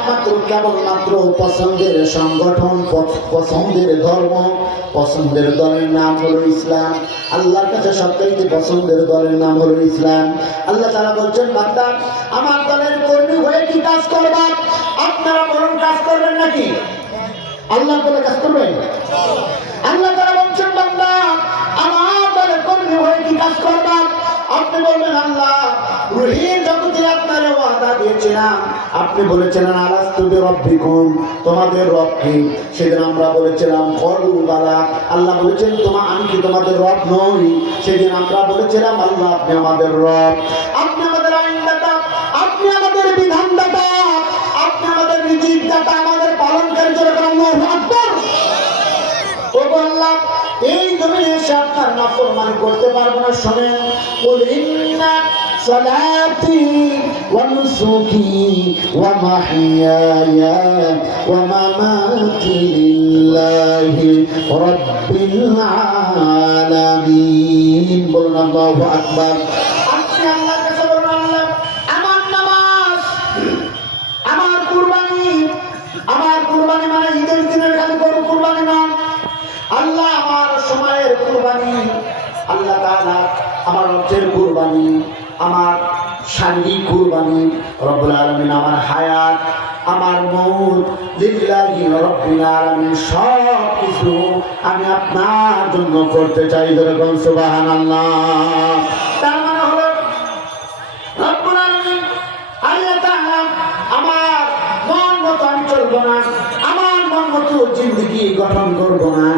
একমাত্র কেবলমাত্র পছন্দের সংগঠন পছন্দের ধর্ম, পছন্দের দলের নাম হলো ইসলাম। আল্লাহর কাছে সবচাইতে পছন্দের দলের নাম হলো ইসলাম। আল্লাহ তারা বলছেন, বান্দা, আমার দলের কর্মী হয়ে কি কাজ করবা? আপনারা বলুন কাজ করবেন নাকি? আল্লাহ বলে কাজ করবেন? আল্লাহ তারা বলছেন, বান্দা, আমার দলের কর্মী হয়ে কি কাজ করবা? আপনি বলবেন, আল্লাহ ওয়াদা দিয়েছিলাম আপনি বলেছিলেন আলাস্তুবি রব্বিকুম তোমাদের রব কি? সেদিন আমরা বলেছিলাম বালা। আল্লাহ বলেছেন, তোমা, আমি কি তোমাদের রব নই? সেদিন আমরা বলেছিলাম, আল্লাহ, আপনি আমাদের রব। আপনি আমাদের আইনদাতা, আপনি আমাদের বিধানদাতা, আপনি আমাদের রিজিক আমাদের পালনকারী আল্লাহু এই জমিনে এসে আপনার নাফরমানি করতে পারব না, শোনেন। صلاتي ونسكي ومحياي ومماتي لله رب العالمين বলুন আল্লাহু আকবার আপনি আল্লাহর কাছে বলুন আল্লাহ আমার নামাজ আমার কুরবানি আমার কুরবানি মানে ঈদের দিনের খালি গরু কুরবানি না আল্লাহ আমার সময়ের কুরবানি আল্লাহ তাআলা আমার অর্থের কুরবানি আমার শারীরিক কুরবানি রব্বুল আলমিন আমার হায়াত, আমার মৌত লিল্লাহি রব্বুল আলামিন সব কিছু আমি আপনার জন্য করতে চাই। যেরকম বাহান তার জিন্দগি গঠন করব না।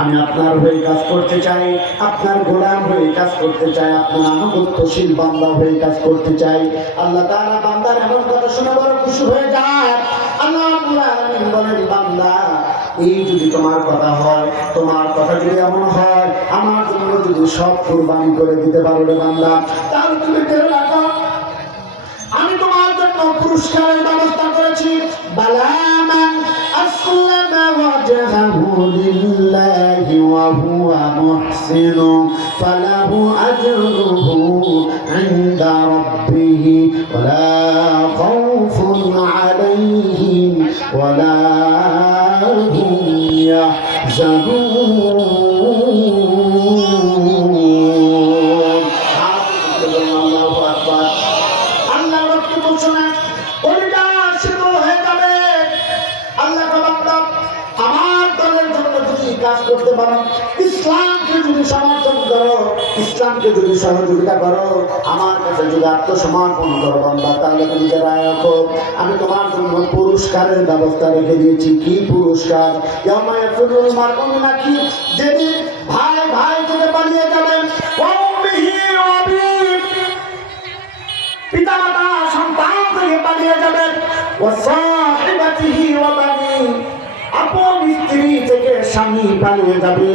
আমি আপনার হয়ে কাজ করতে চাই, আপনার গোলাম হয়ে কাজ করতে চাই, আপনার আনুগত্যশীল বান্দা হয়ে কাজ করতে চাই। আল্লাহ তাআলা বান্দার এমন কথা শুনে বড় খুশি হয়ে যায়। এই যদি তোমার কথা হয়, তোমার কথা যদি হয়, আমার জন্য যদি সব করে দিতে তাহলে তুমি আমি তোমার জন্য পুরস্কারের ব্যবস্থা عند ربه ولا خوف عليهم ولا هم يحزنون. الله কাজ করতে পারো। ইসলামকে যদি সমর্থন করো, ইসলামকে যদি সহযোগিতা করো, আমার কাছে যদি আত্মসমর্পণ করো বান্দা, তাহলে তুমি রাখো আমি তোমার জন্য পুরস্কারের ব্যবস্থা রেখে দিয়েছি। কি পুরস্কার? নাকি? যেদিন ভাই ভাই থেকে পালিয়ে যাবেন ওয়াবিব পিতামাতা সন্তান থেকে পালিয়ে যাবেন পালিয়ে যাবে,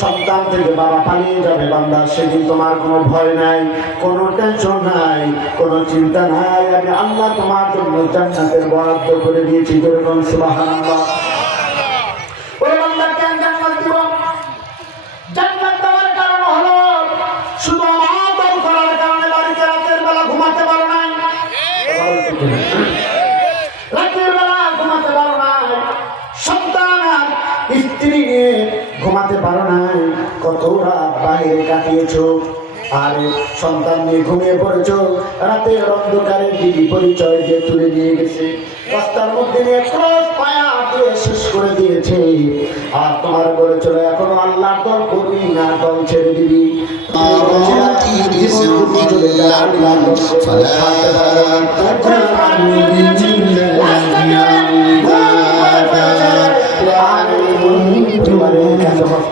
সন্তান থেকে বাবা পালিয়ে যাবে বান্দা, সেদিন তোমার কোনো ভয় নাই, কোনো টেনশন নাই, কোনো চিন্তা নাই। আমি আল্লাহ তোমার জন্য জান্নাতের বরাদ্দ করে দিয়েছি যেরকম সুবহানাল্লাহ। রাতের বেলা ঘুমাতে পারো নাই। সন্তান স্ত্রী নিয়ে ঘুমাতে পারো নাই কত রাত বাইরে কাটিয়েছো। আর সন্তান নিয়ে ঘুমিয়ে পড়েছো। রাতে অন্ধকারে দিদি পরিচয় দিয়ে তুলে নিয়ে গেছে। রাস্তার মধ্যে নিয়ে ক্রস পায়া দিয়ে শেষ করে দিয়েছে। আর তোমার বলেছিল এখনও আল্লাহ দল করবি না দল ছেড়ে দিবি। চলে যায় আল্লাহ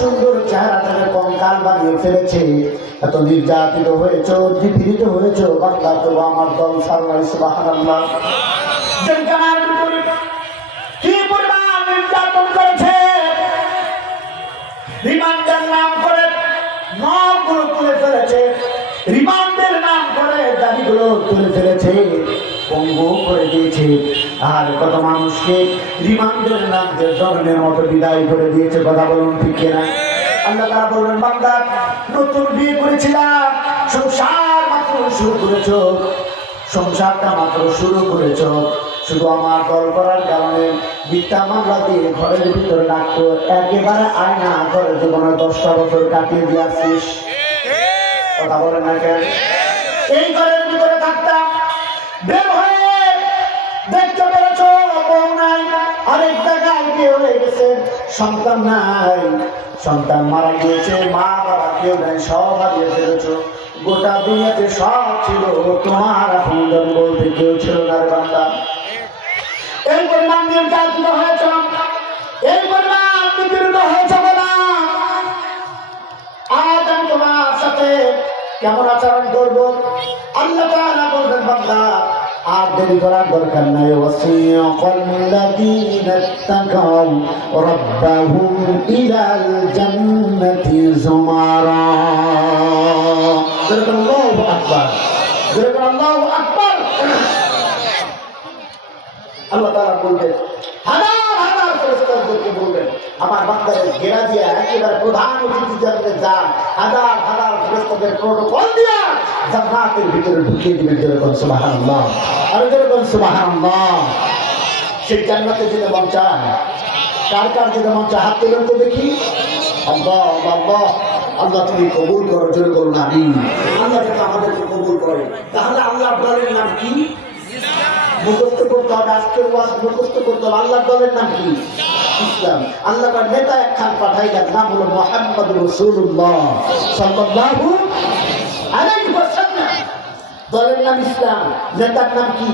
সুন্দর চেহারাটাকে কঙ্কাল বানিয়ে ফেলেছে। এত নির্যাতিত হয়েছ, নিপীড়িত হয়েছ, বাংলা তো আমার দল সাল্লাহ রিমান্ডের নাম করে দাড়িগুলো তুলে ফেলেছে। পঙ্গু করে দিয়েছে। আর কত মানুষকে রিমান্ডের নাম জন্মের মতো বিদায় করে দিয়েছে, কথা বলুন ঠিক কিনা? আল্লাহ তারা বললেন, বান্দা, নতুন বিয়ে করেছিলাম, সংসার মাত্র শুরু করেছ। সংসারটা মাত্র শুরু করেছ। শুধু আমার দল করার কারণে মিথ্যা মামলা দিয়ে ঘরের ভিতরে রাখতো, একেবারে আয়না ঘরের জীবনে দশটা বছর কাটিয়ে দিয়ে আসছিস। কথা বলেন না কেন? হয়ে গেছে, সন্তান নাই। সন্তান মারা গিয়েছে, মা বাবা কেউ নাই, সব হারিয়ে ফেলেছ। গোটা দুনিয়াতে সব ছিল, তোমার আপনজন বলতে কেউ ছিল না রে বান্দা। এই পরিমাণ নির্যাতিত হয়েছ। এই পরিমাণ হয়েছে কেমন আচরণ করব? আল্লাহ বলবেন, বান্দা আর দেরি করার দরকার নাই। ওয়াসিয়াকাল্লাযীনা ইত্তাকাউ রাব্বাহুম ইলাল জান্নাতি যুমারা। যেরকম আল্লাহু আকবার। যেরকম আল্লাহু আকবার। আল্লাহ তাআলা বলবেন বলবেন আমার বান্দাদের ঘেরা দিয়া একেবারে প্রধান অতিথি জানতে যান, হাজার হাজার ফেরেশতাদের প্রোটোকল দিয়া জান্নাতের ভিতরে ঢুকিয়ে দিবেন যেরকম সুবহানাল্লাহ। আর যেরকম সুবহানাল্লাহ। সেই জান্নাতে যেতে মন চায়? কার কার যেতে মন চায়? হাত তুলেন তো দেখি। আল্লাহ আল্লাহ আল্লাহ তুমি কবুল করো, জোরে করুন আমি আল্লাহ যাতে আমাদেরকে কবুল করে। তাহলে আল্লাহ আপনাদের নাম কি? মুখস্থ করতে হবে আজকের ওয়াজ মুখস্থ করতে হবে। আল্লাহ দলের নাম কি? ইসলাম। আল্লাহ নেতা একখান পাঠাইলেন, নাম হলো মোহাম্মদ রসুল্লাহ সাল্লাল্লাহু আলাইহি ওয়াসাল্লাম। দলের নাম ইসলাম। নেতার নাম কি?